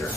year.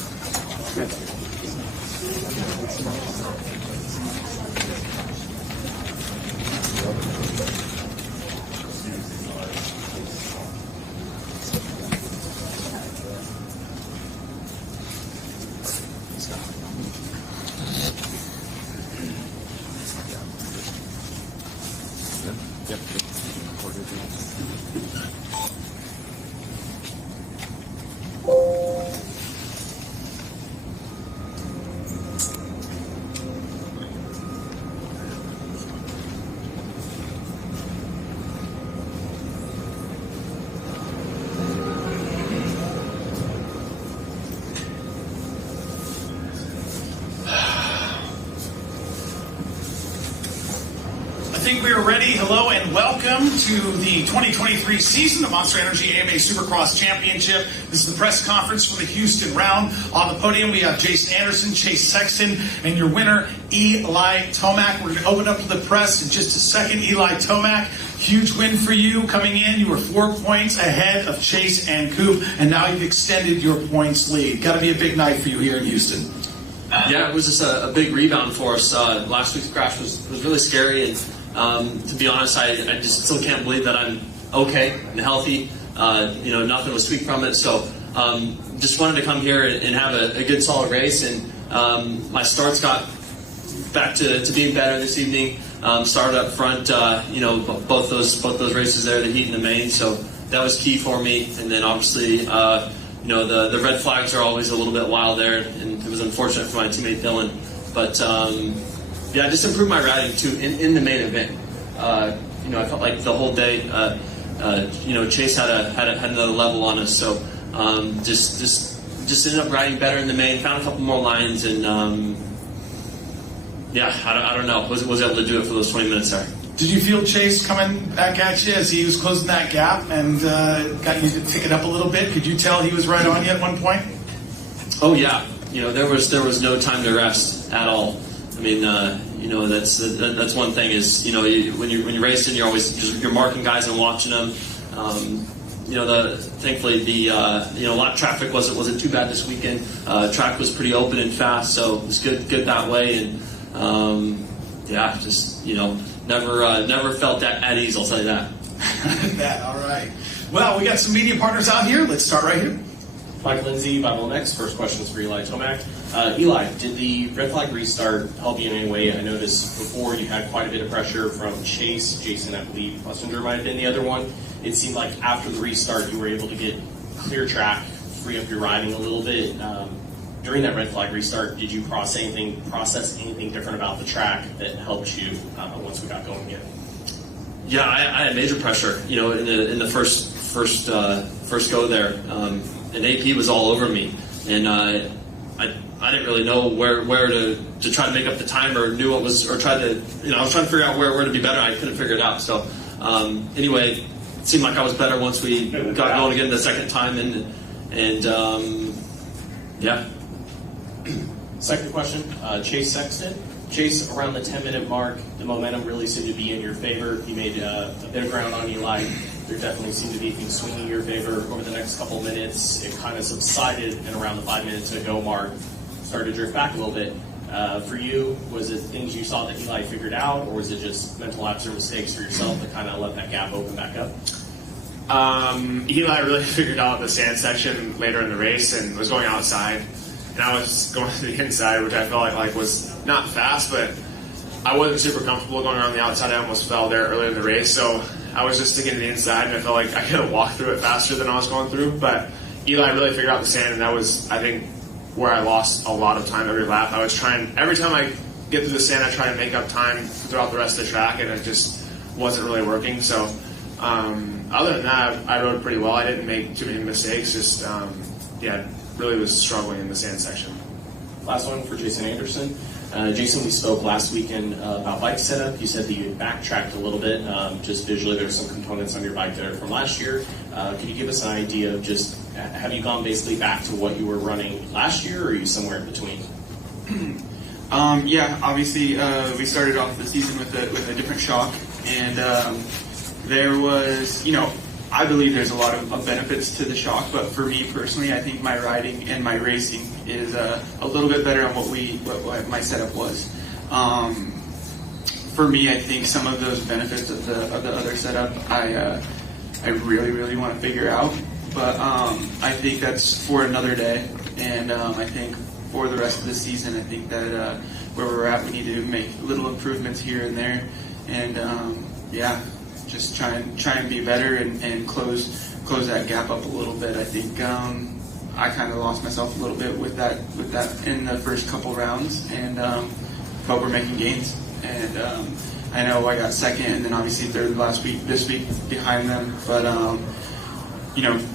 I think we are ready. Hello and welcome to the 2023 season of Monster Energy AMA Supercross Championship. This is the press conference for the Houston round. On the podium, we have Jason Anderson, Chase Sexton, and your winner, Eli Tomac. We're going to open up to the press in just a second. Eli Tomac, huge win for you coming in. You were 4 points ahead of Chase and Coop, and now you've extended your points lead. Got to be a big night for you here in Houston. Yeah, it was just a big rebound for us. Last week's crash was really scary, and to be honest, I just still can't believe that I'm okay and healthy. Nothing was tweaked from it, so just wanted to come here and have a good solid race, and my starts got back to being better this evening. Started up front, both those races there, the heat and the main, so that was key for me. And then obviously, the red flags are always a little bit wild there, and it was unfortunate for my teammate Dylan, but I just improved my riding too in the main event. I felt like the whole day, Chase had another level on us, so just ended up riding better in the main. Found a couple more lines, and I don't know, was able to do it for those 20 minutes there. Did you feel Chase coming back at you as he was closing that gap and got you to pick it up a little bit? Could you tell he was right on you at one point? Oh yeah, there was no time to rest at all. I mean, that's one thing is when you're racing, you're marking guys and watching them. Thankfully a lot of traffic wasn't too bad this weekend. Track was pretty open and fast, so it was good that way. And never felt that at ease. I'll tell you that. All right. Well, we got some media partners out here. Let's start right here. Mike Lindsay, Bible Next. First question is for Eli Tomac. Eli, did the red flag restart help you in any way? I noticed before you had quite a bit of pressure from Chase. Jason, I believe Plessinger might have been the other one. It seemed like after the restart you were able to get clear track, free up your riding a little bit. During that red flag restart, did you process anything different about the track that helped you once we got going again? Yeah, I had major pressure, in the first go there. And AP was all over me, and I didn't really know where to try to make up the time, or knew what was, or tried to, I was trying to figure out where to be better. I couldn't figure it out. So anyway, it seemed like I was better once we got going again the second time, and yeah. Second question, Chase Sexton. Chase, around the 10-minute mark, the momentum really seemed to be in your favor. You made a bit of ground on Eli. There definitely seemed to be things swinging in your favor over the next couple of minutes. It kind of subsided, and around the 5 minutes to go mark, started to drift back a little bit. For you, was it things you saw that Eli figured out, or was it just mental lapses or mistakes for yourself that kind of let that gap open back up? Eli really figured out the sand section later in the race and was going outside. And I was going to the inside, which I felt like was not fast, but I wasn't super comfortable going around the outside. I almost fell there earlier in the race, so I was just sticking to the inside, and I felt like I could walk through it faster than I was going through. But Eli really figured out the sand, and that was, I think, where I lost a lot of time every lap. I was trying, every time I get through the sand, I try to make up time throughout the rest of the track, and it just wasn't really working. So other than that, I rode pretty well. I didn't make too many mistakes, just, really was struggling in the sand section. Last one for Jason Anderson. Jason, we spoke last weekend about bike setup. You said that you had backtracked a little bit. Just visually, there's some components on your bike there from last year. Could you give us an idea of just, have you gone basically back to what you were running last year, or are you somewhere in between? Obviously, we started off the season with a different shock, and there was, I believe there's a lot of benefits to the shock, but for me personally, I think my riding and my racing is a little bit better on what my setup was. For me, I think some of those benefits of the other setup, I really want to figure out. But I think that's for another day, and I think for the rest of the season, I think that where we're at, we need to make little improvements here and there, and just try and be better and close that gap up a little bit. I think I kind of lost myself a little bit with that in the first couple rounds, and but we're making gains. And I know I got second, and then obviously third this week behind them. But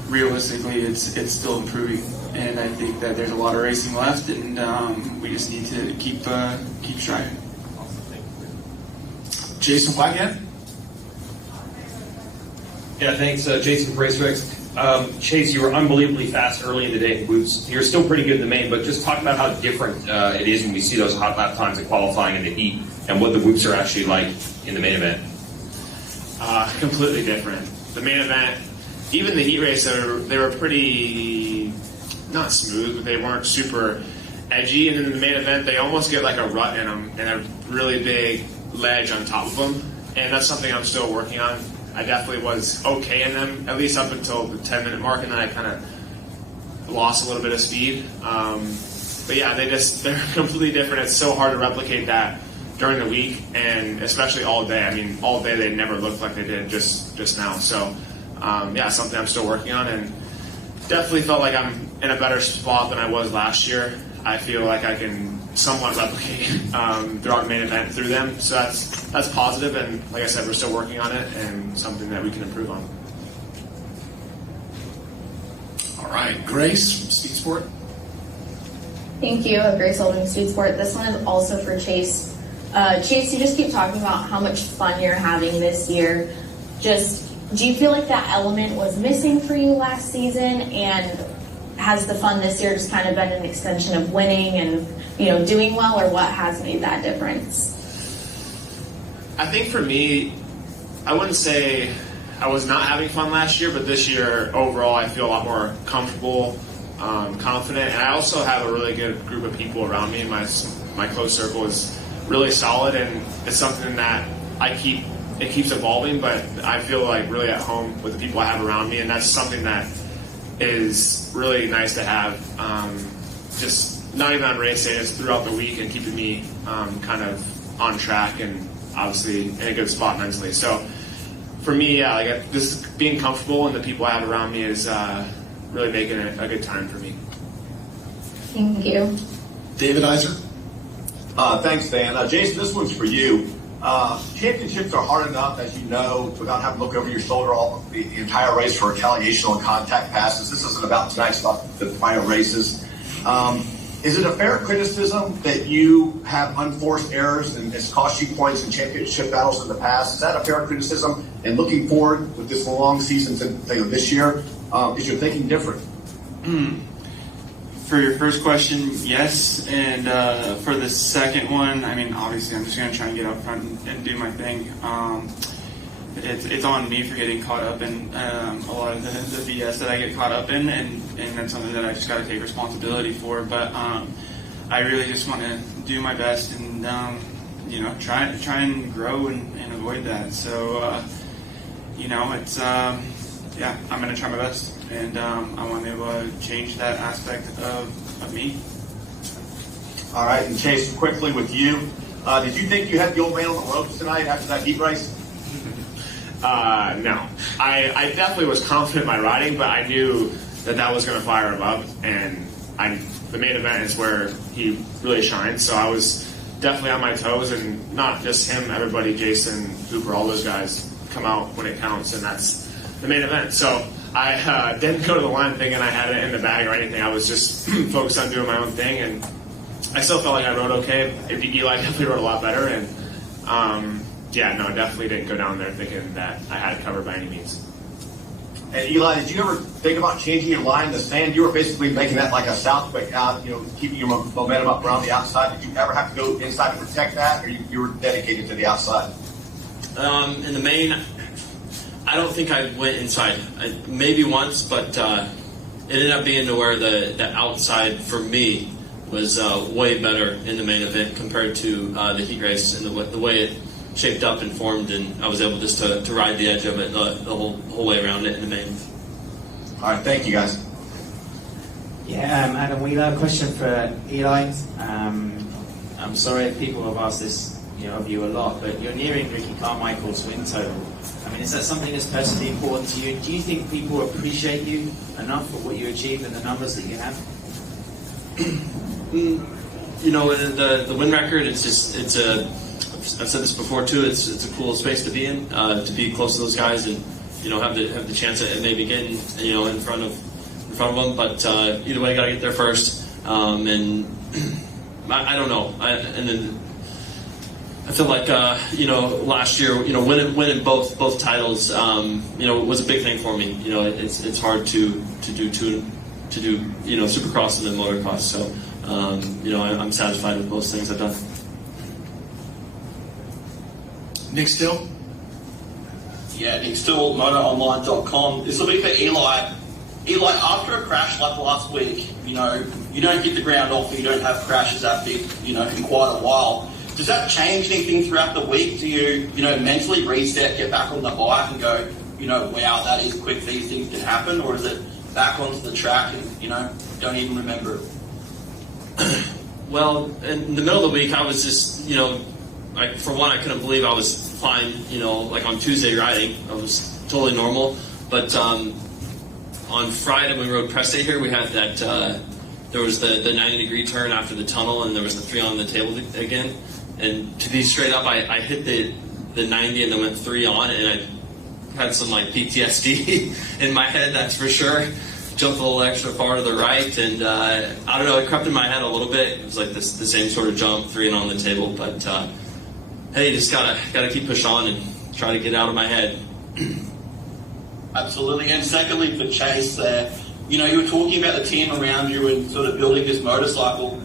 realistically, it's still improving, and I think that there's a lot of racing left, and we just need to keep striving. Jason Blackhead. Yeah, thanks, Jason from Racetricks. Chase, you were unbelievably fast early in the day in boots. You're still pretty good in the main, but just talk about how different it is when we see those hot lap times at qualifying in the heat, and what the whoops are actually like in the main event. Completely different. The main event, even the heat race, they were pretty not smooth, but they weren't super edgy. And in the main event, they almost get like a rut in them and a really big ledge on top of them. And that's something I'm still working on. I definitely was okay in them, at least up until the 10-minute mark, and then I kind of lost a little bit of speed. But yeah, they're completely different. It's so hard to replicate that during the week, and especially all day. I mean, all day they never looked like they did just now. So something I'm still working on, and definitely felt like I'm in a better spot than I was last year. I feel like I can somewhat replicate throughout the main event through them. So that's positive, and like I said, we're still working on it, and something that we can improve on. All right, Grace from Speed Sport. Thank you, Grace Holding, Speed Sport. This one is also for Chase. Chase, you just keep talking about how much fun you're having this year. Do you feel like that element was missing for you last season, and has the fun this year just kind of been an extension of winning and doing well, or what has made that difference? I think for me, I wouldn't say I was not having fun last year, but this year overall I feel a lot more comfortable, confident, and I also have a really good group of people around me. My close circle is really solid, and it's something that it keeps evolving, but I feel like really at home with the people I have around me, and that's something that is really nice to have, just not even on race day, it's throughout the week, and keeping me kind of on track and obviously in a good spot mentally. So for me, this being comfortable and the people I have around me is really making it a good time for me. Thank you. David Iser. Thanks, Dan. Jason, this one's for you. Championships are hard enough, as you know, without having to look over your shoulder all the entire race for retaliation on contact passes. This isn't about tonight, it's about the final races. Is it a fair criticism that you have unforced errors and it's cost you points in championship battles in the past? Is that a fair criticism? And looking forward with this long season to this year, is your thinking different? For your first question, yes, and for the second one, I mean, obviously, I'm just going to try and get up front and do my thing. It's on me for getting caught up in a lot of the BS that I get caught up in, and that's something that I just got to take responsibility for. But I really just want to do my best and try and grow and avoid that. So it's I'm going to try my best. And I want to be able to change that aspect of me. All right, and Chase, quickly with you. Did you think you had the old man on the ropes tonight after that heat race? No. I definitely was confident in my riding, but I knew that was going to fire him up, and the main event is where he really shines, so I was definitely on my toes, and not just him, everybody, Jason, Hooper, all those guys come out when it counts, and that's the main event. So I didn't go to the line thinking I had it in the bag or anything. I was just focused on doing my own thing, and I still felt like I rode okay. Eli definitely rode a lot better, and I definitely didn't go down there thinking that I had it covered by any means. And Eli, did you ever think about changing your line in the stand? You were basically making that like a south quick out, keeping your momentum up around the outside. Did you ever have to go inside to protect that, or you were dedicated to the outside? In the main, I don't think I went inside. Maybe once, but it ended up being to where the outside for me was way better in the main event compared to the heat race and the way it shaped up and formed, and I was able just to ride the edge of it the whole way around it in the main. All right, thank you guys. Yeah, Adam Wheeler, question for Eli. I'm sorry if people have asked this of you a lot, but you're nearing Ricky Carmichael's win total. I mean, is that something that's personally important to you? Do you think people appreciate you enough for what you achieved and the numbers that you have? The win record, it's I've said this before too, it's a cool space to be in, to be close to those guys and, have the chance at maybe getting, in front of them, but either way, I gotta get there first, and I don't know, and then I feel like, last year, winning both titles, was a big thing for me. It's hard to do Supercross and then motocross. So, I'm satisfied with both things I've done. Nick Still? Yeah, Nick Still, MotorOnline.com. This will be for Eli. Eli, after a crash like last week, you don't get the ground off, you don't have crashes that big, in quite a while. Does that change anything throughout the week? Do you, mentally reset, get back on the bike and go, wow, that is quick, these things can happen? Or is it back onto the track and, don't even remember it? Well, in the middle of the week, I was just, for one, I couldn't believe I was fine, like on Tuesday riding. I was totally normal. But on Friday, when we rode press day here, we had that, there was the 90-degree turn after the tunnel, and there was the 3 on the table again. And to be straight up, I hit the 90 and then went 3 on, and I had some like PTSD in my head, that's for sure. Jumped a little extra far to the right, and I don't know, it crept in my head a little bit. It was like the same sort of jump, 3 and on the table, but hey, just gotta keep pushing on and try to get out of my head. Absolutely. And secondly, for Chase there, you were talking about the team around you and sort of building this motorcycle.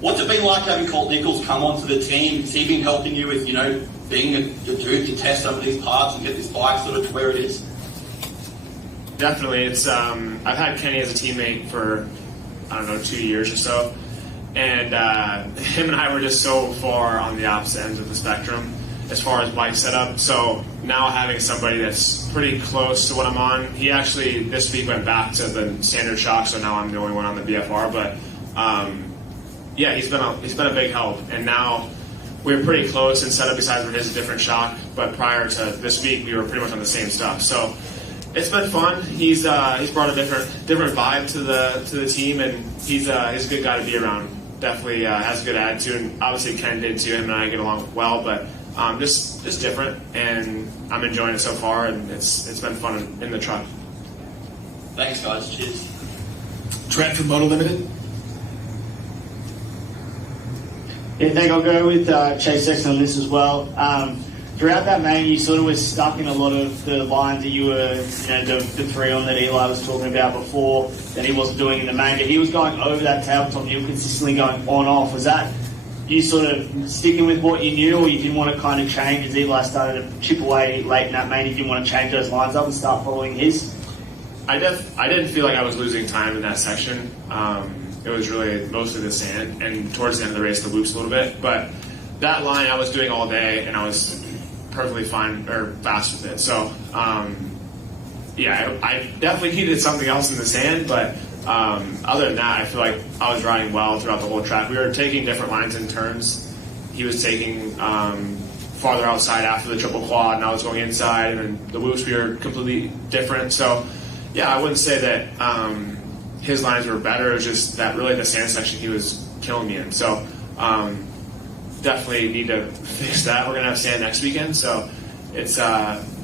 What's it been like having Colt Nichols come onto the team? Has he been helping you with, being a dude to test some of these parts and get this bike sort of to where it is? Definitely. It's I've had Kenny as a teammate for, 2 years or so. And him and I were just so far on the opposite ends of the spectrum as far as bike setup. So now having somebody that's pretty close to what I'm on, he actually this week went back to the standard shock, so now I'm the only one on the BFR. But yeah, he's been a big help, and now we're pretty close in setup. Besides for his a different shock, but prior to this week, we were pretty much on the same stuff. So it's been fun. He's brought a different vibe to the team, and he's a good guy to be around. Definitely has a good attitude, and obviously Ken did too. Him and I get along well, but just different, and I'm enjoying it so far, and it's been fun in the truck. Thanks, guys. Cheers. Trent from Moto Limited. Yeah, I think I'll go with Chase Sexton on this as well. Throughout that main, you sort of were stuck in a lot of the lines that you were, the 3 on that Eli was talking about before that he wasn't doing in the main. But he was going over that tabletop, and you were consistently going on-off. Was that you sort of sticking with what you knew, or you didn't want to kind of change as Eli started to chip away late in that main? You didn't want to change those lines up and start following his? I didn't feel like I was losing time in that section. It was really mostly the sand, and towards the end of the race, the whoops a little bit. But that line I was doing all day, and I was perfectly fine or fast with it. So, yeah, I definitely needed something else in the sand. But other than that, I feel like I was riding well throughout the whole track. We were taking different lines and turns. He was taking farther outside after the triple quad, and I was going inside, and then the whoops we were completely different. So, yeah, I wouldn't say that his lines were better. It was just that really the sand section he was killing me in. So definitely need to fix that. We're going to have sand next weekend. So it's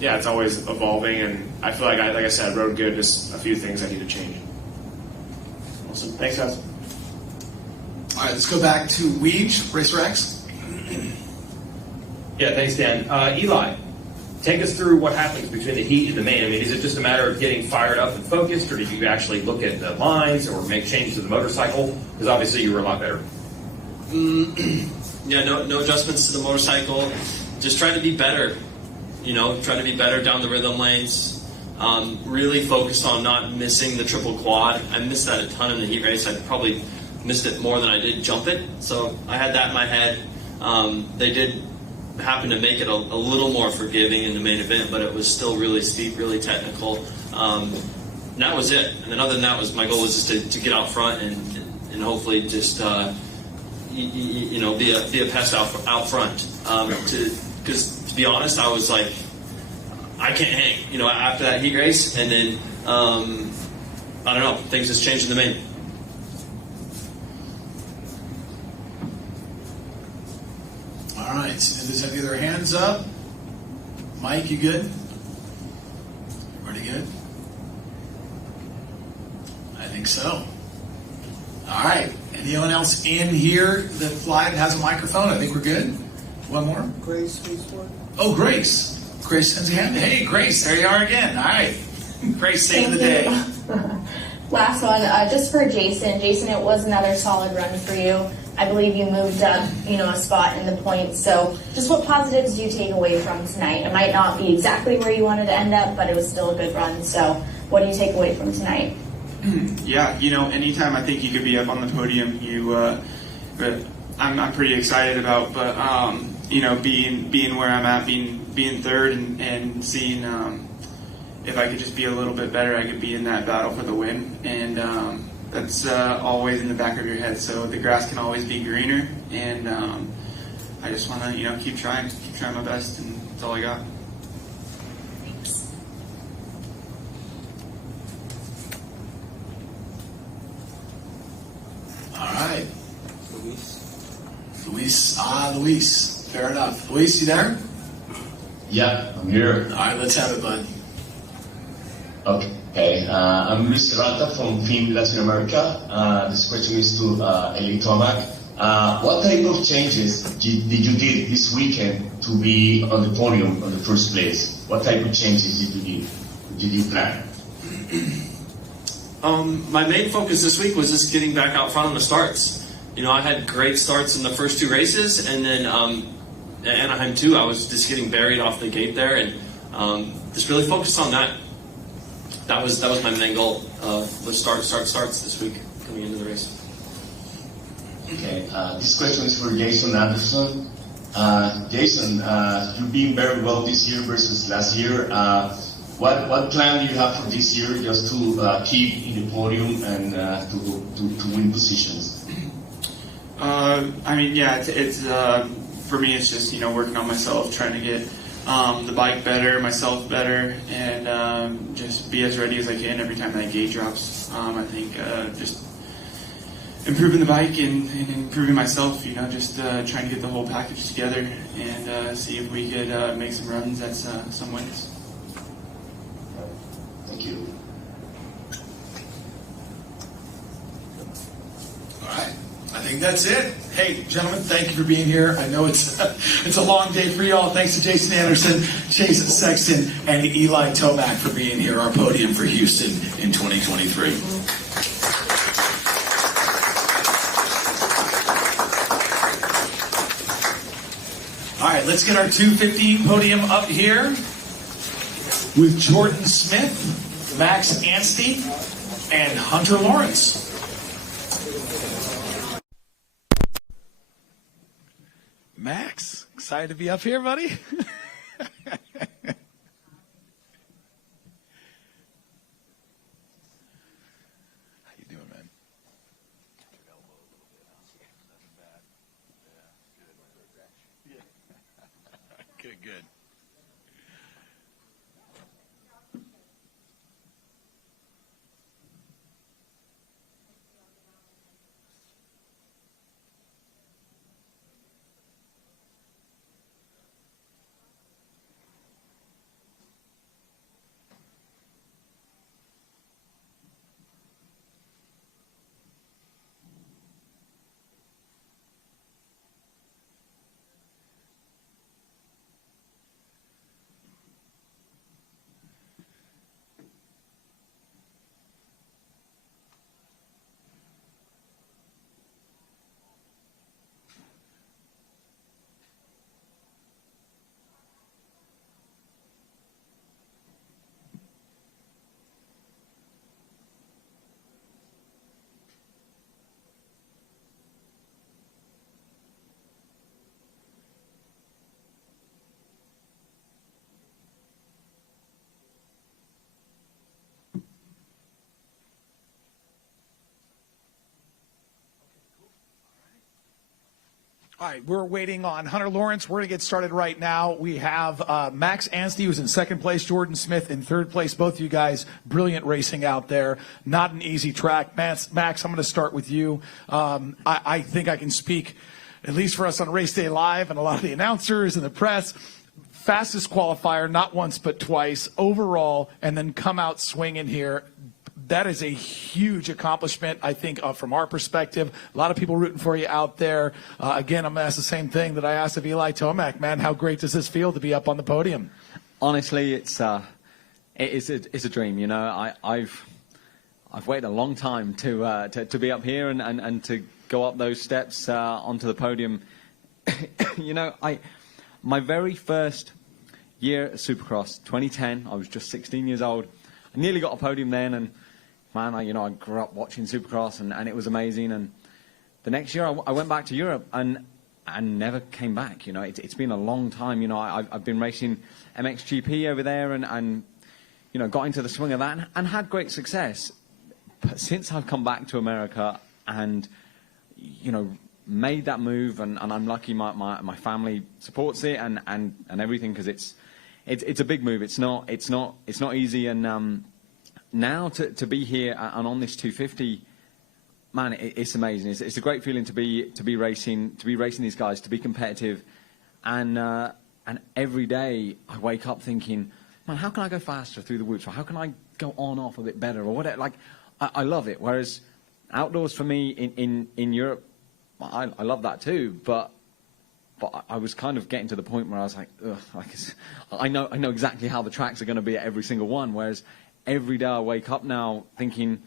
it's always evolving. And I feel like, like I said, rode good. Just a few things I need to change. Awesome. Thanks, guys. All right, let's go back to Weege, Racer X. Yeah, thanks, Dan. Eli, take us through what happens between the heat and the main. I mean, is it just a matter of getting fired up and focused, or did you actually look at the lines or make changes to the motorcycle? Because obviously you were a lot better. Yeah, no adjustments to the motorcycle. Just try to be better. try to be better down the rhythm lanes. Really focused on not missing the triple quad. I missed that a ton in the heat race. I probably missed it more than I did jump it. So I had that in my head. They did happen to make it a little more forgiving in the main event, but it was still really steep, really technical. And that was it. And then other than that, my goal was just to get out front and hopefully just be a pest out front. Because to be honest, I was like, I can't hang. After that heat race, and then I don't know, things just changed in the main. All right. Does any other hands up? Mike, you good? Pretty good. I think so. All right. Anyone else in here that live has a microphone? I think we're good. One more. Grace, please. Oh, Grace. Grace sends a hand. Hey, Grace, there you are again. All right. Grace, saving the day. Last one, just for Jason. Jason, it was another solid run for you. I believe you moved up, a spot in the points. So just what positives do you take away from tonight? It might not be exactly where you wanted to end up, but it was still a good run. So what do you take away from tonight? Yeah, anytime I think you could be up on the podium, I'm pretty excited about. But being where I'm at, being third, and seeing if I could just be a little bit better, I could be in that battle for the win. And that's always in the back of your head. So the grass can always be greener, and I just want to keep trying my best, and that's all I got. All right. Luis. Fair enough. Luis, you there? Yeah, I'm here. All right, let's have it, bud. Okay. I'm Luis Serrata from FIM Latin America. This question is to Eli Tomac. What type of changes did you do this weekend to be on the podium on the first place? What type of changes did you plan? My main focus this week was just getting back out front on the starts. I had great starts in the first two races, and then Anaheim 2, I was just getting buried off the gate there, and just really focused on that. That was my main goal. Was starts this week coming into the race. Okay, this question is for Jason Anderson. Jason, you've been very well this year versus last year. What plan do you have for this year, just to keep in the podium and to win positions? It's for me, it's just working on myself, trying to get the bike better, myself better, and just be as ready as I can every time that gate drops. I think just improving the bike and improving myself, just trying to get the whole package together and see if we could make some runs at some wins. Thank you. All right. I think that's it. Hey, gentlemen, thank you for being here. I know it's a long day for y'all. Thanks to Jason Anderson, Chase Sexton, and Eli Tomac for being here, our podium for Houston in 2023. All right, let's get our 250 podium up here with Jordan Smith, Max Anstey, and Hunter Lawrence. Max, excited to be up here, buddy? How you doing, man? Good. All right, we're waiting on Hunter Lawrence. We're going to get started right now. We have Max Anstey, who's in second place, Jordan Smith in third place. Both of you guys, brilliant racing out there. Not an easy track. Max, I'm going to start with you. I think I can speak, at least for us on Race Day Live and a lot of the announcers and the press. Fastest qualifier, not once but twice, overall, and then come out swinging here. That is a huge accomplishment, I think, from our perspective. A lot of people rooting for you out there. Again, I'm going to ask the same thing that I asked of Eli Tomac, man. How great does this feel to be up on the podium? Honestly, it's a dream. You know, I've waited a long time to be up here and to go up those steps onto the podium. You know, my very first year at Supercross, 2010, I was just 16 years old. I nearly got a podium then, and man, I grew up watching Supercross, and it was amazing. And the next year, I went back to Europe and never came back. You know, it's been a long time. You know, I've been racing MXGP over there, and you know, got into the swing of that and had great success. But since I've come back to America and you know, made that move, and I'm lucky my family supports it and everything, because it's a big move. It's not easy, and now to be here and on this 250, man, it's amazing. It's a great feeling to be racing these guys, to be competitive, and every day I wake up thinking, man, how can I go faster through the whoops? Or how can I go on off a bit better, or whatever? Like, I love it. Whereas outdoors for me in Europe, I love that too, but I was kind of getting to the point where I was like, ugh, I know exactly how the tracks are going to be at every single one. Whereas every day I wake up now thinking,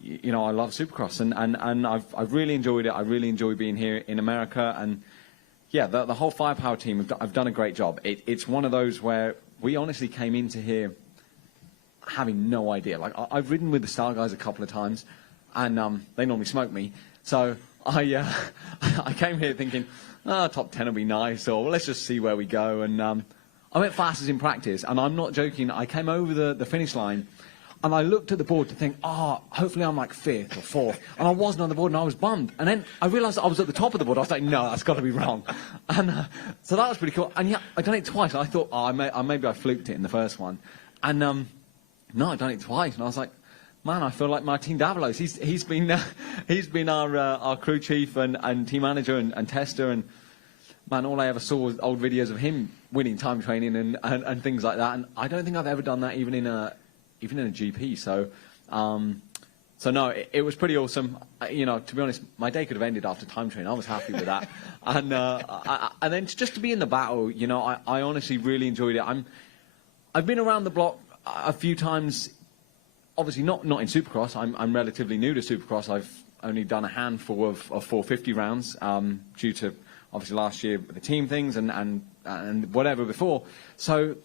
you know, I love Supercross, and I've really enjoyed it. I really enjoy being here in America, and yeah, the whole Firepower team have done a great job. It's one of those where we honestly came into here having no idea. Like, I've ridden with the Star guys a couple of times, and they normally smoke me, so I came here thinking, top 10 will be nice, or let's just see where we go. And I went fastest in practice, and I'm not joking. I came over the finish line, and I looked at the board to think, hopefully I'm like 5th or 4th. And I wasn't on the board, and I was bummed. And then I realised I was at the top of the board. I was like, no, that's got to be wrong. And so that was pretty cool. And yeah, I done it twice. And I thought, maybe I fluked it in the first one. And no, I done it twice. And I was like, man, I feel like Martin Davalos. He's been our crew chief and team manager and tester, and man, all I ever saw was old videos of him winning time training and things like that. And I don't think I've ever done that even in a GP. So no, it was pretty awesome. You know, to be honest, my day could have ended after time training. I was happy with that. And then just to be in the battle, you know, I honestly really enjoyed it. I've been around the block a few times. Obviously not in Supercross. I'm relatively new to Supercross. I've only done a handful of 450 rounds due to obviously last year with the team things and whatever before. So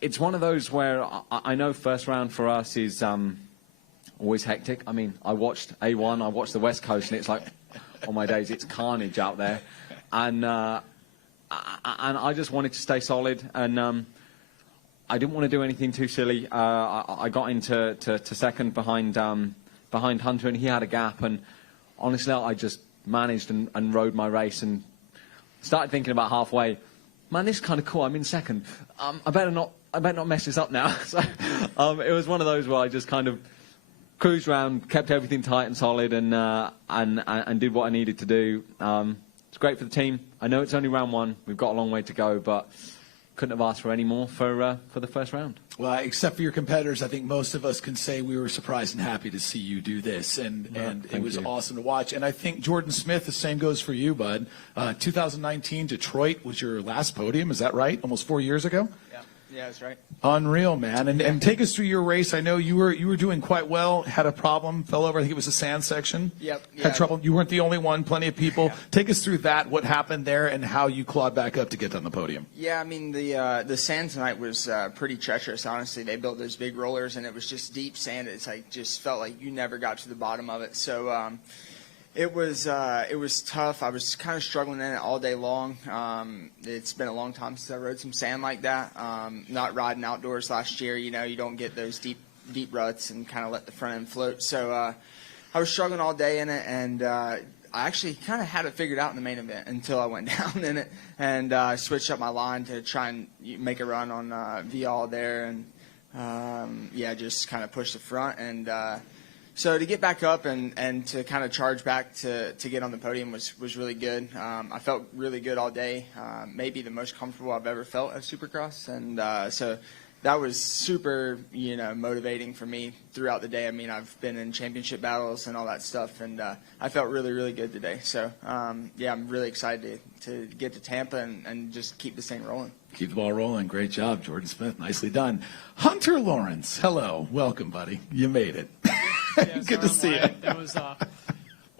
it's one of those where I know first round for us is always hectic. I mean, I watched A1, I watched the West Coast, and it's like, oh my days, it's carnage out there. And I just wanted to stay solid, and I didn't want to do anything too silly. I got into second behind Hunter, and he had a gap, and honestly I just managed and rode my race, and started thinking about halfway, man, this is kind of cool, I'm in second. I better not mess this up now. So it was one of those where I just kind of cruised around, kept everything tight and solid, and did what I needed to do. It's great for the team. I know it's only round 1, we've got a long way to go, but couldn't have asked for any more for the first round. Well, except for your competitors, I think most of us can say we were surprised and happy to see you do this, and it was awesome to watch. And I think Jordan Smith, the same goes for you, bud. 2019 Detroit was your last podium, is that right? Almost 4 years ago? Yeah, that's right. Unreal, man. And take us through your race. I know you were doing quite well, had a problem, fell over, I think it was the sand section. Yep. Yeah. Had trouble. You weren't the only one, plenty of people. Yeah. Take us through that, what happened there, and how you clawed back up to get on the podium. Yeah, I mean, the sand tonight was pretty treacherous, honestly. They built those big rollers, and it was just deep sand. It's like, just felt like you never got to the bottom of it. So it was tough. I was kind of struggling in it all day long. It's been a long time since I rode some sand like that. Not riding outdoors last year, you know, you don't get those deep ruts and kind of let the front end float. So I was struggling all day in it, and I actually kind of had it figured out in the main event until I went down in it and switched up my line to try and make a run on Vial there, and just kind of push the front. And so to get back up and to kind of charge back to get on the podium was really good. I felt really good all day, maybe the most comfortable I've ever felt at Supercross, and so that was super, motivating for me throughout the day. I mean, I've been in championship battles and all that stuff, and I felt really, really good today. So, I'm really excited to get to Tampa and just keep this thing rolling. Keep the ball rolling. Great job, Jordan Smith. Nicely done. Hunter Lawrence, hello. Welcome, buddy. You made it. Good to see you. There was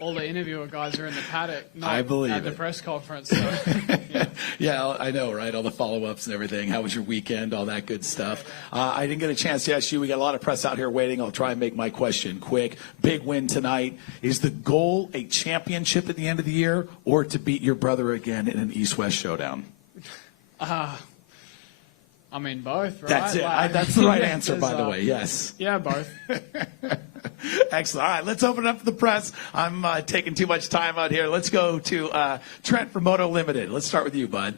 all the interviewer guys are in the paddock, I believe at the it. press conference. So, Yeah, I know, right? All the follow-ups and everything. How was your weekend? All that good stuff. I didn't get a chance to ask you. We got a lot of press out here waiting. I'll try and make my question quick. Big win tonight. Is the goal a championship at the end of the year or to beat your brother again in an East-West showdown? I mean, both, right? That's it. That's the right answer, by the way. Yes. Yeah, both. Excellent. All right, let's open it up to the press. I'm taking too much time out here. Let's go to Trent from Moto Limited. Let's start with you, bud.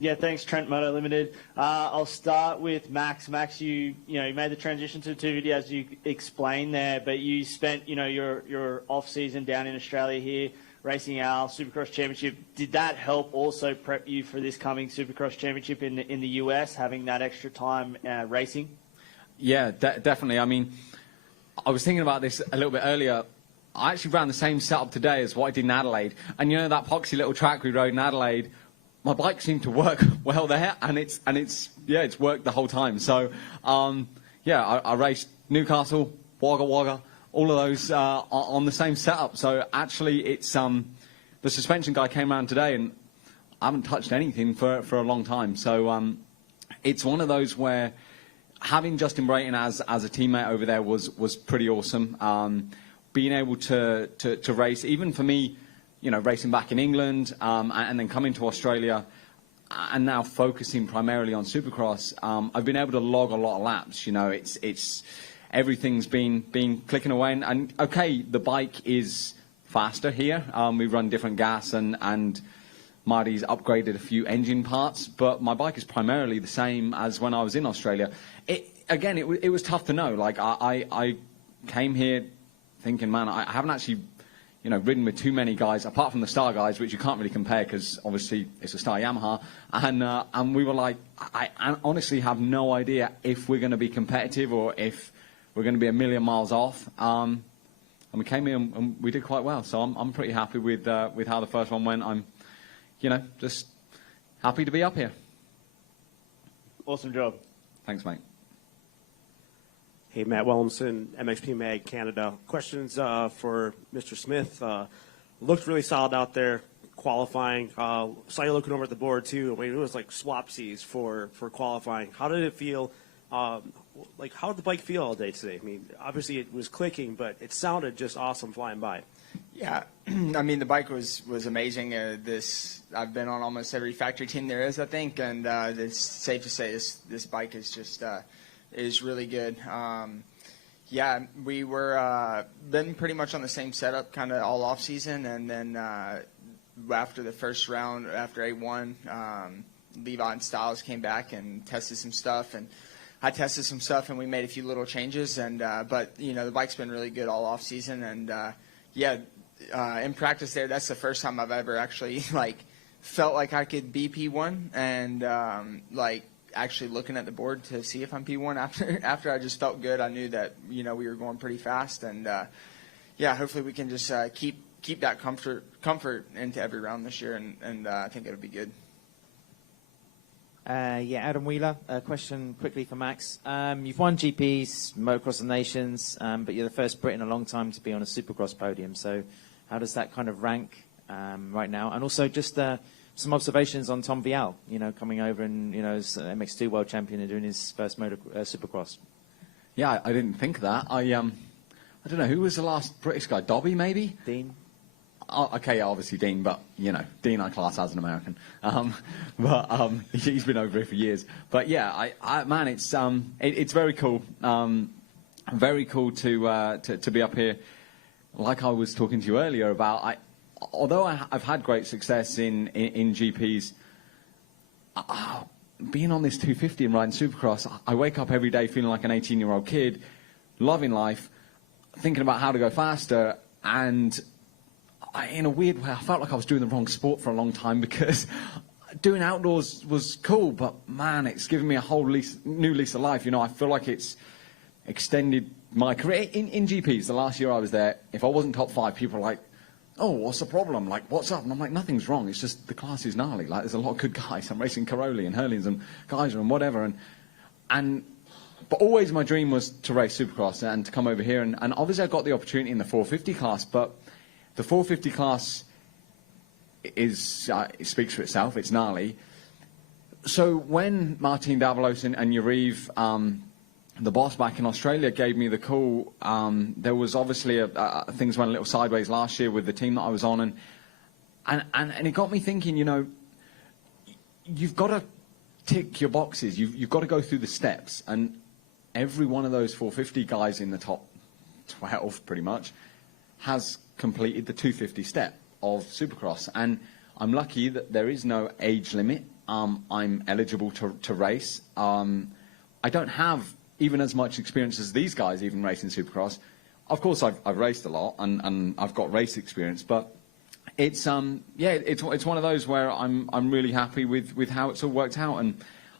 Yeah, thanks, Trent, Moto Limited. I'll start with Max. Max, you made the transition to the 2 videos you explained there, but you spent your off season down in Australia here racing our Supercross Championship. Did that help also prep you for this coming Supercross Championship in the US, having that extra time racing? Yeah, definitely. I mean, I was thinking about this a little bit earlier. I actually ran the same setup today as what I did in Adelaide. And that poxy little track we rode in Adelaide, my bike seemed to work well there, and it's worked the whole time. So, I raced Newcastle, Wagga Wagga, all of those on the same setup. So actually, it's the suspension guy came around today, and I haven't touched anything for a long time. So it's one of those where having Justin Brayton as a teammate over there was pretty awesome. Being able to race, even for me, racing back in England and then coming to Australia and now focusing primarily on Supercross, I've been able to log a lot of laps. It's everything's been clicking away. And okay, the bike is faster here. We run different gas and Marty's upgraded a few engine parts, but my bike is primarily the same as when I was in Australia. It was tough to know. Like, I came here thinking, man, I haven't actually, ridden with too many guys, apart from the Star guys, which you can't really compare because obviously it's a Star Yamaha. And we were like, I honestly have no idea if we're going to be competitive or if we're going to be a million miles off. And we came here and we did quite well. So I'm pretty happy with how the first one went. I'm, just happy to be up here. Awesome job. Thanks, mate. Hey, Matt Williamson, MXP Mag Canada. Questions for Mr. Smith. Looked really solid out there qualifying. Saw you looking over at the board, too. I mean, it was like swapsies for qualifying. How did it feel? How did the bike feel all day today? I mean, obviously it was clicking, but it sounded just awesome flying by. Yeah, I mean, the bike was amazing. I've been on almost every factory team there is, I think, and it's safe to say this bike is just is really good. We were been pretty much on the same setup kind of all off season, and then after the first round, after A1, Levi and Styles came back and tested some stuff, and I tested some stuff, and we made a few little changes, and but the bike's been really good all off season, and in practice there, that's the first time I've ever actually felt like I could be P1, and actually looking at the board to see if I'm P1 after I just felt good. I knew that we were going pretty fast, and hopefully we can just keep that comfort into every round this year, and I think it'll be good. Adam Wheeler, a question quickly for Max. You've won GPs, Motocross of Nations, but you're the first Brit in a long time to be on a Supercross podium. So how does that kind of rank right now? And also just some observations on Tom Vial, coming over and, as MX2 world champion and doing his first Supercross. Yeah, I didn't think of that. I don't know, who was the last British guy? Dobby, maybe? Dean. Oh, okay, yeah, obviously Dean, but, Dean I class as an American. He's been over here for years. But, yeah, man, it's very cool. Very cool to be up here. like I was talking to you earlier about, although I've had great success in GPs, being on this 250 and riding Supercross, I wake up every day feeling like an 18-year-old kid, loving life, thinking about how to go faster, and in a weird way, I felt like I was doing the wrong sport for a long time, because doing outdoors was cool, but man, it's given me a whole new lease of life. I feel like it's extended my career. In GPs, the last year I was there, if I wasn't top 5, people were like, oh, what's the problem? Like, what's up? And I'm like, nothing's wrong. It's just the class is gnarly. Like, there's a lot of good guys. I'm racing Caroli and Hurlings and Geyser and whatever. But always my dream was to race Supercross and to come over here. And obviously I got the opportunity in the 450 class, but the 450 class is, it speaks for itself. It's gnarly. So when Martin Davalos and Yariv, the boss back in Australia, gave me the call, there was obviously things went a little sideways last year with the team that I was on, and it got me thinking, you've got to tick your boxes. You've got to go through the steps, and every one of those 450 guys in the top 12, pretty much, has completed the 250 step of Supercross. And I'm lucky that there is no age limit. I'm eligible to race. I don't have even as much experience as these guys even racing Supercross. Of course, I've raced a lot and I've got race experience, but it's it's one of those where I'm really happy with how it's all worked out, and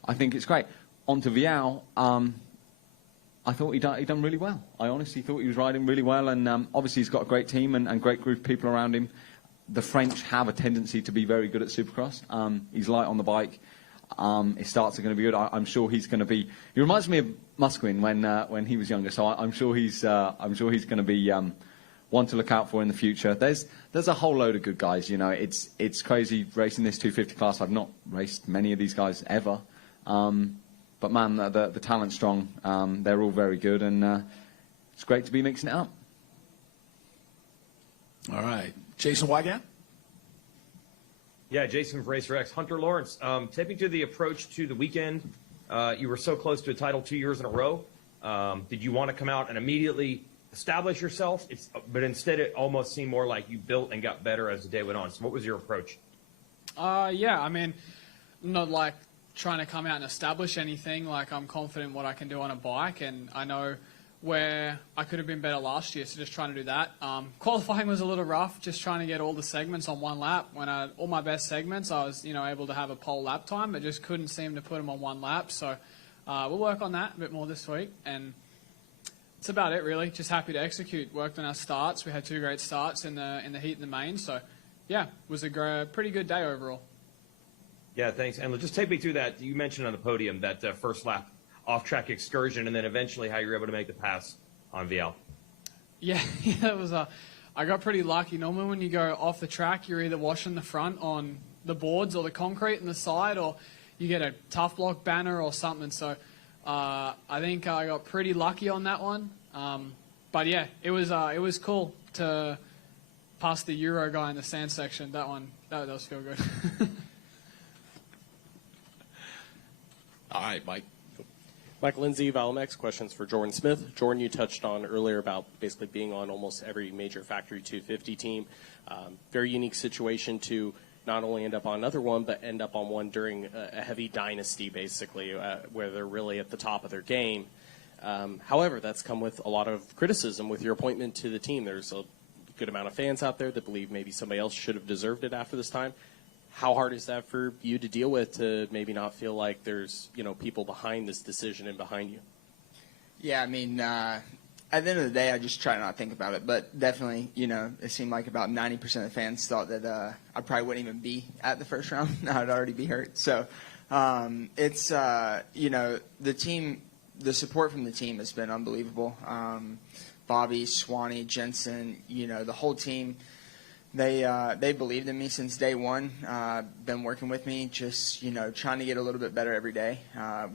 I think it's great. On to Vial, I thought he done really well. I honestly thought he was riding really well, and obviously he's got a great team and great group of people around him. The French have a tendency to be very good at Supercross. He's light on the bike. His starts are going to be good. I'm sure he's going to be. He reminds me of Musquin when he was younger. So I'm sure he's going to be one to look out for in the future. There's a whole load of good guys. It's crazy racing this 250 class. I've not raced many of these guys ever, but man, the talent's strong. They're all very good, and it's great to be mixing it up. All right, Jason Wygant. Yeah, Jason from Racer X. Hunter Lawrence, take me to the approach to the weekend. You were so close to a title 2 years in a row. Did you want to come out and immediately establish yourself? But instead it almost seemed more like you built and got better as the day went on. So what was your approach? Yeah, I mean, I'm not like trying to come out and establish anything. Like, I'm confident in what I can do on a bike, and I know where I could have been better last year, so just trying to do that. Qualifying was a little rough, just trying to get all the segments on one lap. When I had all my best segments, I was able to have a pole lap time, but just couldn't seem to put them on one lap. So we'll work on that a bit more this week, and that's about it really. Just happy to execute. Worked on our starts. We had 2 great starts in the heat and the main. So yeah, it was a pretty good day overall. Yeah, thanks. And just take me through that. You mentioned on the podium that first lap off-track excursion, and then eventually how you were able to make the pass on VL. Yeah, it was I got pretty lucky. Normally when you go off the track, you're either washing the front on the boards or the concrete on the side, or you get a tough block banner or something. So I think I got pretty lucky on that one. But yeah, it was cool to pass the Euro guy in the sand section. That does feel good. All right, Mike. Mike Lindsay, Valmex, questions for Jordan Smith. Jordan, you touched on earlier about basically being on almost every major factory 250 team. Very unique situation to not only end up on another one, but end up on one during a heavy dynasty, basically, where they're really at the top of their game. However, that's come with a lot of criticism with your appointment to the team. There's a good amount of fans out there that believe maybe somebody else should have deserved it after this time. How hard is that for you to deal with, to maybe not feel like there's, people behind this decision and behind you? Yeah, I mean, at the end of the day, I just try not to think about it. But definitely, it seemed like about 90% of the fans thought that I probably wouldn't even be at the first round. I'd already be hurt. So it's, the team, the support from the team has been unbelievable. Bobby, Swanee, Jensen, the whole team. They believed in me since day one. Been working with me, just trying to get a little bit better every day.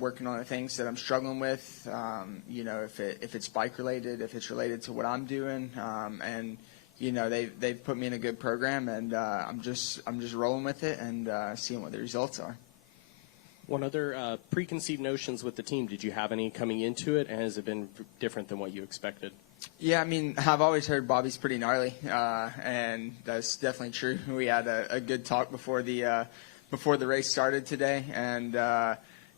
Working on the things that I'm struggling with. If it's bike related, if it's related to what I'm doing, and they've put me in a good program, and I'm just rolling with it and seeing what the results are. One other preconceived notions with the team. Did you have any coming into it, and has it been different than what you expected? Yeah, I mean, I've always heard Bobby's pretty gnarly, and that's definitely true. We had a good talk before the race started today, and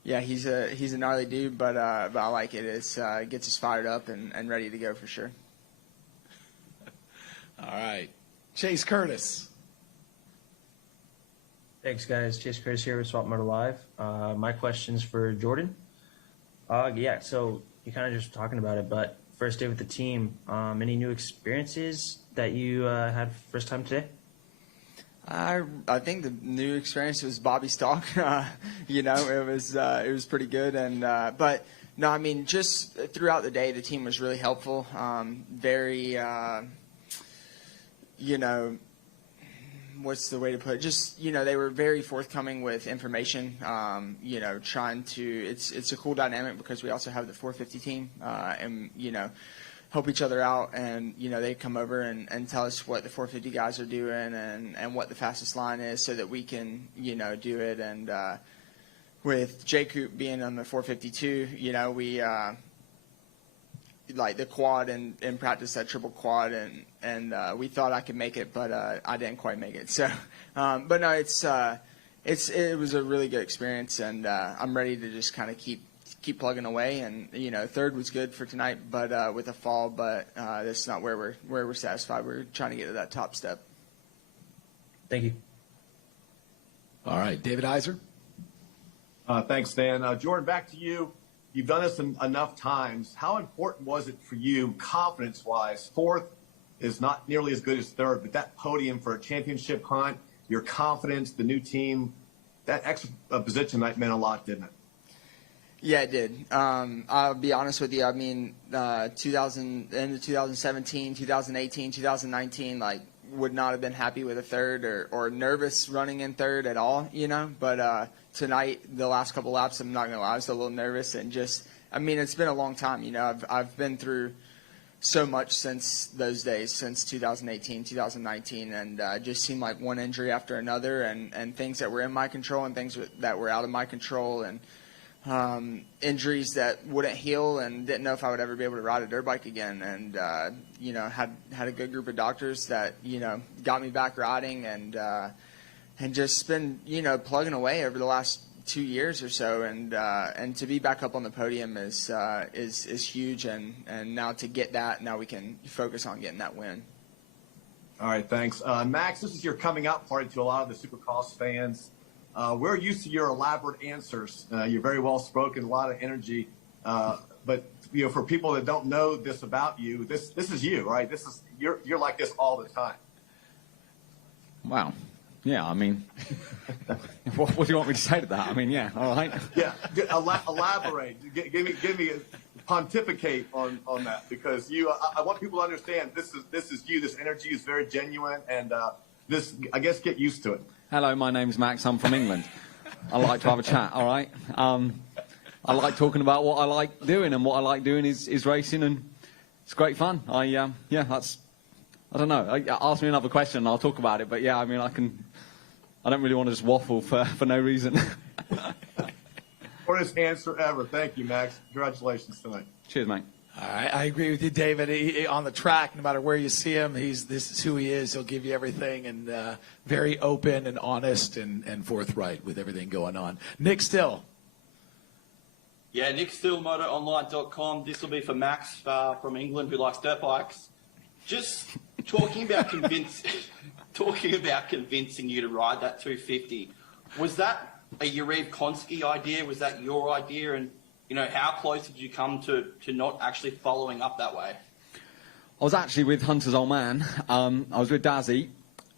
yeah, he's a gnarly dude, but I like it. It gets us fired up and ready to go for sure. All right, Chase Curtis. Thanks, guys. Chase Curtis here with Swap Motor Live. My question's for Jordan. Yeah, so you kind of just talking about it, but first day with the team, any new experiences that you had first time today? I think the new experience was Bobby's talk. You know, it was pretty good, and but no, I mean, just throughout the day, the team was really helpful. Very, you know, what's the way to put it? Just, you know, they were very forthcoming with information. You know, trying to, it's a cool dynamic because we also have the 450 team, and, you know, help each other out. And, you know, they come over and tell us what the 450 guys are doing and what the fastest line is so that we can, you know, do it. And with J Coop being on the 452, you know, we, like the quad in practice, that triple quad, and we thought I could make it, but I didn't quite make it. So, but no, it was a really good experience, and I'm ready to just kind of keep plugging away. And you know, third was good for tonight, but with a fall, but that's not where we're satisfied. We're trying to get to that top step. Thank you. All right, David Iser. Thanks, Dan. Jordan, back to you. You've done this enough times. How important was it for you, confidence-wise? Fourth is not nearly as good as third, but that podium for a championship hunt, your confidence, the new team, that extra position night meant a lot, didn't it? Yeah, it did. I'll be honest with you. I mean, 2017, 2018, 2019, like, would not have been happy with a third or nervous running in third at all, you know. But tonight, the last couple laps, I'm not going to lie, I was a little nervous. And just, I mean, it's been a long time, you know. I've been through so much since those days, since 2018, 2019, and just seemed like one injury after another, and things that were in my control and things that were out of my control, and injuries that wouldn't heal, and didn't know if I would ever be able to ride a dirt bike again. And you know, had a good group of doctors that, you know, got me back riding, and just been, you know, plugging away over the last 2 years or so, and to be back up on the podium is huge, and now to get that, now we can focus on getting that win. All right, thanks. Max, this is your coming out party to a lot of the Supercross fans. We're used to your elaborate answers. You're very well spoken, a lot of energy. But you know, for people that don't know this about you, this is you, right? You're like this all the time. Wow. Yeah, I mean, what do you want me to say to that? I mean, yeah, all right. Yeah, elaborate. Give me pontificate on that, because I want people to understand this is you. This energy is very genuine, and this, I guess, get used to it. Hello, my name's Max. I'm from England. I like to have a chat, all right? I like talking about what I like doing, and what I like doing is racing, and it's great fun. Yeah, that's, I don't know. Ask me another question, and I'll talk about it. But yeah, I mean, I don't really want to just waffle for no reason. Shortest answer ever. Thank you, Max. Congratulations tonight. Cheers, mate. All right, I agree with you, David. He, on the track, no matter where you see him, this is who he is. He'll give you everything, and very open and honest and forthright with everything going on. Nick Still. Yeah, Nick Still, MotoOnline.com. This will be for Max from England, who likes dirt bikes. Just talking about convincing you to ride that 250. Was that a Yuriv Konski idea? Was that your idea? And you know, how close did you come to not actually following up that way? I was actually with Hunter's old man. I was with Dazzy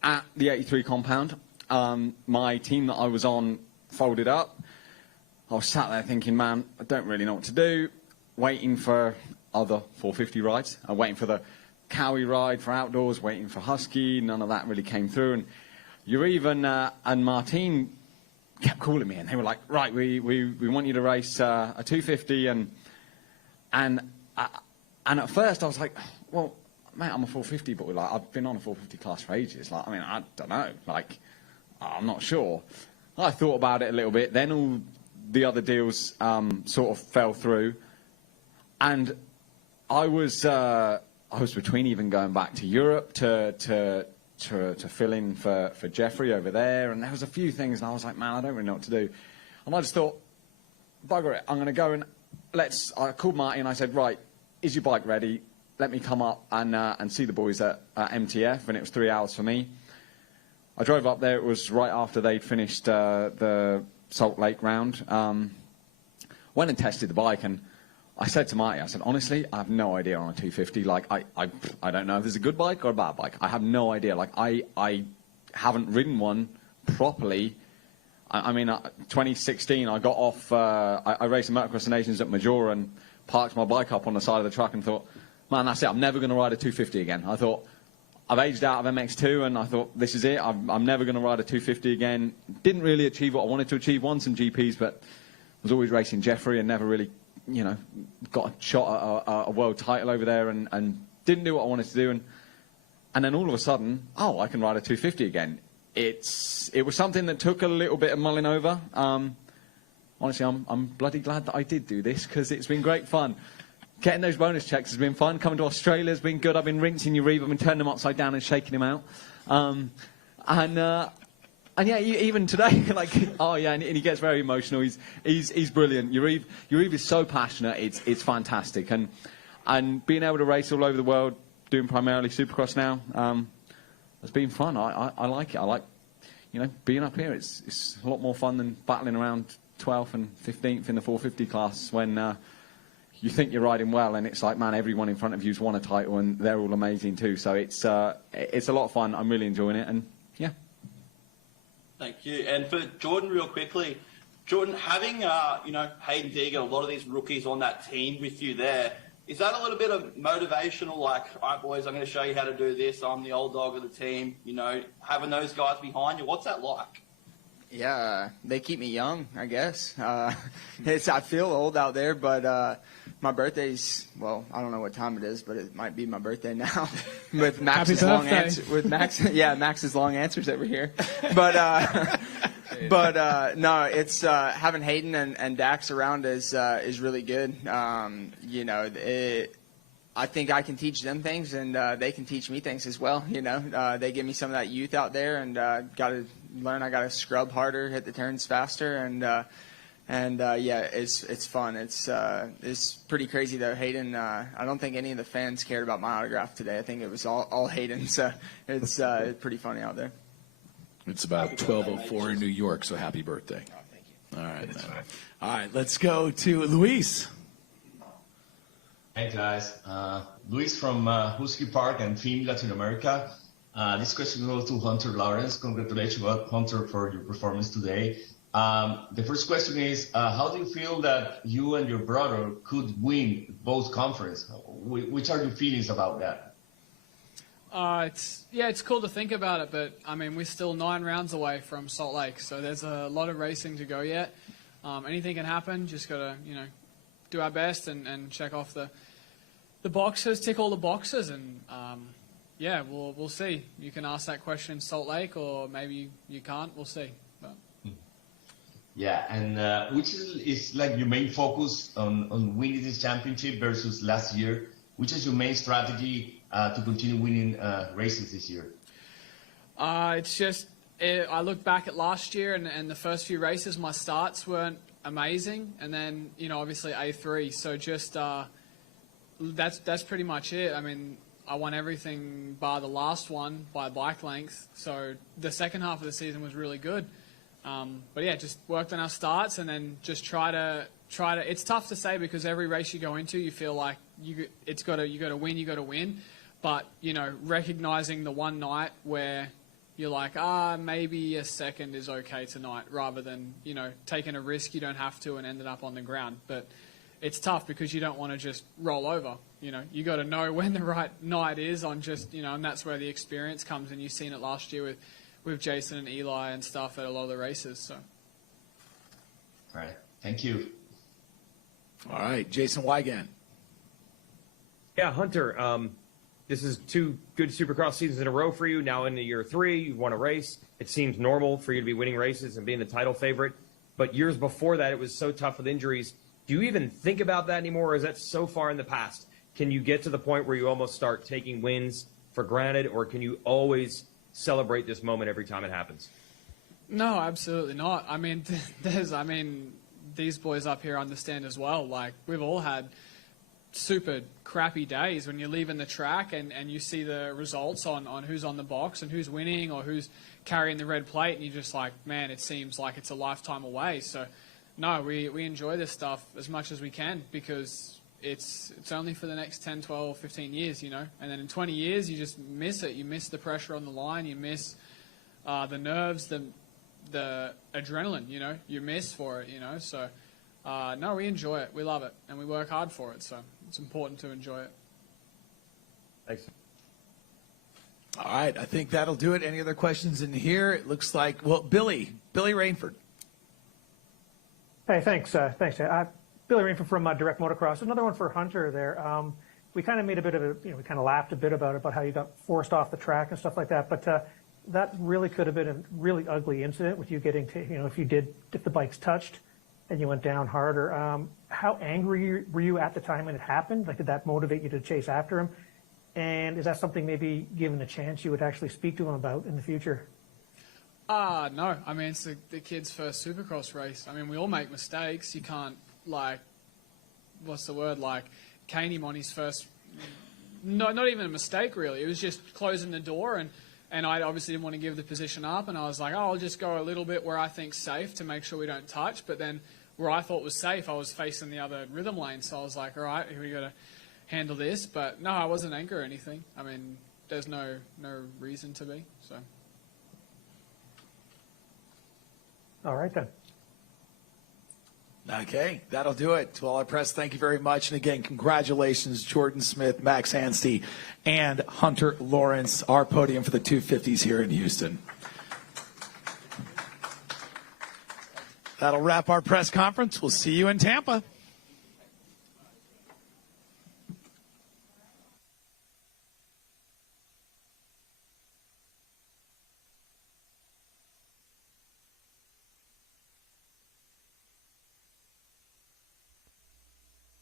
at the 83 compound. My team that I was on folded up. I was sat there thinking, man, I don't really know what to do. Waiting for other 450 rides. I'm waiting for the Cowie ride for outdoors, waiting for Husky. None of that really came through. And Yuriv and Martin kept calling me, and they were like, right, we want you to race a 250, and at first I was like, well, mate, I'm a 450, but like, I've been on a 450 class for ages. Like, I mean, I don't know, like, I'm not sure. I thought about it a little bit, then all the other deals sort of fell through, and I was I was between even going back to Europe to fill in for Jeffrey over there, and there was a few things, and I was like, man, I don't really know what to do. And I just thought, bugger it, I'm going to go and I called Marty and I said, right, is your bike ready? Let me come up and see the boys at MTF, and it was 3 hours for me. I drove up there. It was right after they'd finished the Salt Lake round. Went and tested the bike, and I said to Marty, I said, honestly, I have no idea on a 250. Like, I don't know if there's a good bike or a bad bike. I have no idea. Like, I haven't ridden one properly. I mean, 2016, I got off, I raced the Motocross Nations at Majora and parked my bike up on the side of the truck and thought, man, that's it. I'm never going to ride a 250 again. I thought, I've aged out of MX2, and I thought, this is it. I'm never going to ride a 250 again. Didn't really achieve what I wanted to achieve. Won some GPs, but was always racing Jeffrey and never really, you know, got a shot at a world title over there, and didn't do what I wanted to do. And then all of a sudden, oh, I can ride a 250 again. It was something that took a little bit of mulling over. Honestly, I'm bloody glad that I did do this, because it's been great fun. Getting those bonus checks has been fun. Coming to Australia has been good. I've been rinsing Uribe. I've been turning him upside down and shaking him out. And yeah, even today, like, oh yeah, and he gets very emotional. He's brilliant. Uribe is so passionate. It's fantastic. And being able to race all over the world, doing primarily Supercross now, it's been fun. I like it. I like, you know, being up here. It's a lot more fun than battling around 12th and 15th in the 450 class when you think you're riding well, and it's like, man, everyone in front of you's won a title, and they're all amazing too. So it's a lot of fun. I'm really enjoying it, and yeah. Thank you. And for Jordan, real quickly, Jordan, having you know, Hayden Deegan, a lot of these rookies on that team with you there, is that a little bit of motivational, like, all right, boys, I'm going to show you how to do this. I'm the old dog of the team. You know, having those guys behind you, what's that like? Yeah, they keep me young, I guess. I feel old out there, but my birthday's, well, I don't know what time it is, but it might be my birthday now. With Max's long Max's long answers over here. But no, it's having Hayden and Dax around is really good. You know, I think I can teach them things, and they can teach me things as well. You know, they give me some of that youth out there, and got to learn. I got to scrub harder, hit the turns faster, and yeah, it's fun. It's pretty crazy though. Hayden, I don't think any of the fans cared about my autograph today. I think it was all Hayden. So it's pretty funny out there. It's about 12:04 in New York, so happy birthday. Oh, thank you. All right, let's go to Luis. Hey guys, Luis from Husky Park and Team Latin America. This question goes to Hunter Lawrence. Congratulations, Hunter, for your performance today. The first question is, how do you feel that you and your brother could win both conferences? Which are your feelings about that? It's cool to think about it, but I mean, we're still 9 rounds away from Salt Lake, so there's a lot of racing to go yet. Anything can happen. Just gotta, you know, do our best and check off the boxes, tick all the boxes, and yeah, we'll see. You can ask that question in Salt Lake, or maybe you can't. We'll see. But. Yeah, and which is like your main focus on winning this championship versus last year? Which is your main strategy to continue winning races this year? It's just I look back at last year and the first few races, my starts weren't amazing, and then, you know, obviously A3. So just that's pretty much it. I mean, I won everything bar the last one by bike length. So the second half of the season was really good. But yeah, just worked on our starts, and then just try to. It's tough to say because every race you go into, you feel like you got to win. But, you know, recognizing the one night where you're like, maybe a second is okay tonight, rather than, you know, taking a risk you don't have to and ended up on the ground. But it's tough because you don't want to just roll over. You know, you got to know when the right night is on just, you know, and that's where the experience comes. And you've seen it last year with Jason and Eli and stuff at a lot of the races. So. All right. Thank you. All right, Jason Wygant. Yeah, Hunter, this is 2 good Supercross seasons in a row for you. Now into year 3, you've won a race. It seems normal for you to be winning races and being the title favorite. But years before that, it was so tough with injuries. Do you even think about that anymore, or is that so far in the past? can you get to the point where you almost start taking wins for granted, or can you always celebrate this moment every time it happens? No, absolutely not. I mean, these boys up here understand as well. Like, we've all had super crappy days when you're leaving the track and you see the results on who's on the box and who's winning or who's carrying the red plate, and you're just like, man, it seems like it's a lifetime away. So, no, we enjoy this stuff as much as we can, because it's only for the next 10, 12, 15 years, you know. And then in 20 years, you just miss it. You miss the pressure on the line. You miss the nerves, the adrenaline, you know. You miss for it, you know. So, no, we enjoy it. We love it. And we work hard for it. So it's important to enjoy it. Thanks. All right, I think that'll do it. Any other questions in here? It looks like, well, Billy Rainford. Hey, thanks. Thanks. Billy Rainford from Direct Motocross. Another one for Hunter there. We kind of made a bit of we kind of laughed a bit about how you got forced off the track and stuff like that. But that really could have been a really ugly incident with you getting to, if the bikes touched and you went down harder. How angry were you at the time when it happened? Like, did that motivate you to chase after him? And is that something, maybe given the chance, you would actually speak to him about in the future? No. I mean, it's the kid's first Supercross race. I mean, we all make mistakes. You can't, cane him on his first... No, not even a mistake, really. It was just closing the door, and I obviously didn't want to give the position up, and I was like, I'll just go a little bit where I think's safe to make sure we don't touch. But then where I thought was safe, I was facing the other rhythm lane, so I was like, all right, we got to handle this. But no, I wasn't angry or anything. I mean, there's no reason to be, so... All right, then. Okay, that'll do it. To all our press, thank you very much. And again, congratulations, Jordan Smith, Max Hansty, and Hunter Lawrence, our podium for the 250s here in Houston. That'll wrap our press conference. We'll see you in Tampa.